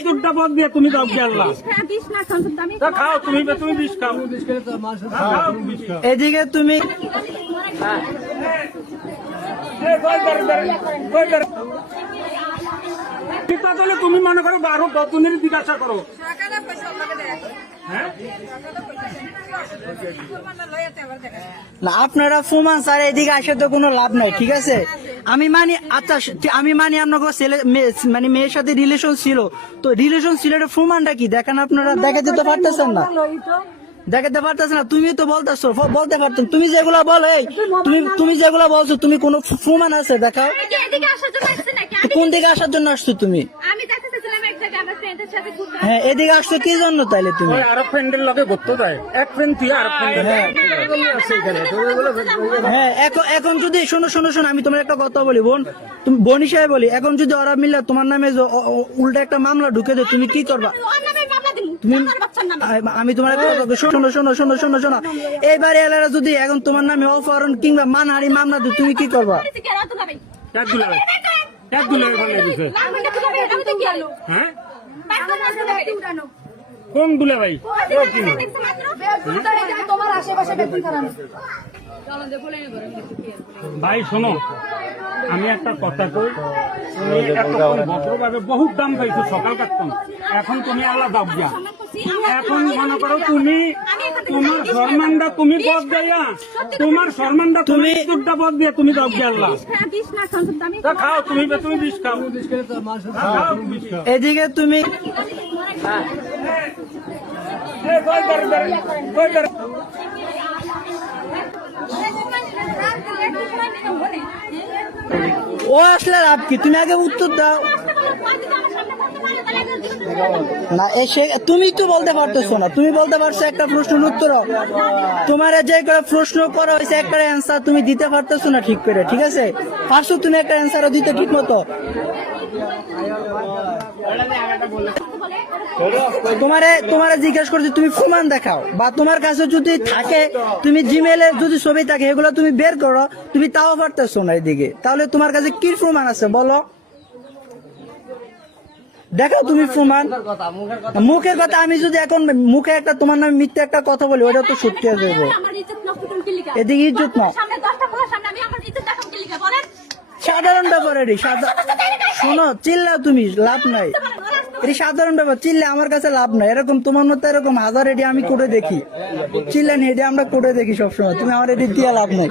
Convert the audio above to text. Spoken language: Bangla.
দুধটা দিয়ে তুমি দাও হ্যাঁ, খাও তুমি তুমি বিষ খাও। খাও, বিষ খাও। এদিকে তুমি তাহলে তুমি মনে করো বারো দতনের জিজ্ঞাসা করো। হ্যাঁ? না আপনারা ফুমান স্যার এদিকে আসে তো কোনো লাভ নাই ঠিক আছে? আমি মানি আচ্ছা আমি মানি আপনার ছেলে মেয়ে- মানে মেয়ের সাথে রিলেশন ছিল। তো রিলেশন ছিল এটা ফুমানটা কি? দেখেন আপনারা দেখা তো পারতেছেন না। দেখাতে পারতেছে না তুমি তো বলতেছো বলতে পারতেন। তুমি যেগুলো বল এই তুমি তুমি যেগুলো বলছো তুমি কোনো ফুমান আছে দেখাও। কোন দিকে আসার জন্য আসছো তুমি আমি দেখতে চাইছিলাম এক জায়গায় আমার friend এর সাথে ঘুরতে। হ্যাঁ এদিকে আসছো কি জন্য তাইলে তুমি? ওই ফ্রেন্ডের লগে ঘুরতে যায়। এক ফ্রেন্ড তুই আর ফ্রেন্ড হ্যাঁ। হ্যাঁ এখন এখন যদি শোনো শোনো শোনো আমি তোমার একটা কথা বলি বোন। তুমি বোন হিসেবে বলি এখন যদি ওরা মিলে তোমার নামে উল্টা একটা মামলা ঢুকে দেয় তুমি কি করবা? ওর নামে মামলা দিমু। তুমি আমার বাচ্চার নামে। আ- আমি তোমার শোনো শোনো শোনো শোনো শোনো। এইবারে এলারা যদি এখন তোমার নামে অপহরণ কিংবা মানহারি মামলা দিই তুমি কি করবা? এক একগুলো দিছে? হ্যাঁ। কোন দুলে ভাই ওই যে দেখছে মাত্র। তোমার আশেপাশে ব্যক্তি খারাপ। ভাই শোনো আমি একটা কথা কই তুমি এতক্ষণ ভদ্রভাবে বহুত দাম পাইছো সকাল কাটতাম এখন তুমি আলাদা দাব যা এখন মনে করো তুমি তোমার সম্মানটা তুমি পদ দেয়া। তোমার সম্মানটা তুমি দুধটা পদ দিয়ে তুমি দাব হ্যাঁ। তা খাও তুমি তুমি বিষ খাও। খাও। এদিকে তুমি দাঁড়ি। ও আসলে লাভ কি? তুমি আগে উত্তর দাও। না এসে তুমি তো বলতে পারতেছো না। তুমি বলতে পারছ একটা প্রশ্নের উত্তর তোমার যে প্রশ্ন করা হয়েছে একটা অ্যান্সার তুমি দিতে পারতেছো না ঠিক করে, ঠিক আছে? পারছ তুমি একটা অ্যান্সারও দিতে ঠিক মতো তোমারে তোমারে জিজ্ঞেস করছি, তুমি প্রমাণ দেখাও। বা তোমার কাছে যদি থাকে, তুমি জিমেলে যদি ছবি থাকে, এগুলো তুমি বের করো, তুমি তাও পারতেছো না এদিকে। তাহলে তোমার কাছে কি প্রমাণ আছে বলো? দেখাও তুমি প্রমাণ মুখের কথা আমি যদি এখন মুখে একটা তোমার নামে মিথ্যে একটা কথা বলি ওটা তো সত্যি হয়ে লিগা? এদিকে ইজ্জত? বলেন। সাধারণ ব্যাপার এটি শোনো চিল্লাও তুমি লাভ নাই। এটি সাধারণ ব্যাপার চিল্লে আমার কাছে লাভ নাই। এরকম তোমার মতো এরকম হাজার এটি আমি করে দেখি। চিল্লেন এটি আমরা করে দেখি সবসময়। তুমি আমার এটি দিয়ে লাভ নাই।